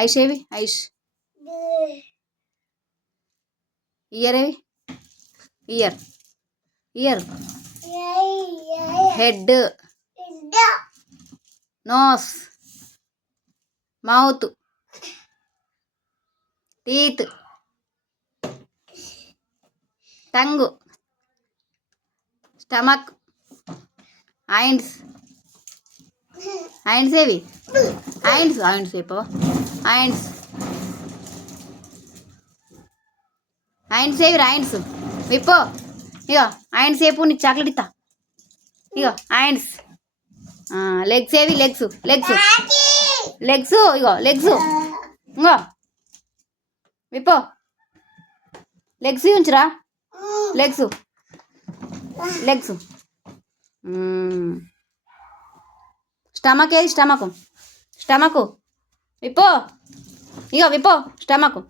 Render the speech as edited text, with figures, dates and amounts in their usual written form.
ఐష్ ఏవి eyes ear ఏవి ear ear head nose mouth teeth tongue stomach hands hands ఏవి hands hands చెప్పు hands hands ఏవి hands విప్పో ఇగో హ్యాండ్స్ చెప్పు నీకు చాక్లెట్ ఇస్తా ఇగో హ్యాండ్స్ లెగ్స్ ఏవి లెగ్స్ లెగ్స్ లెగ్స్ ఇగో లెగ్స్ ఇంగో విప్పో లెగ్స్ ఉంచురా లెగ్స్ లెగ్స్ స్టమక్ ఏది స్టమక్ స్టమక్ విప్పో ఇగో విప్పో స్టమక్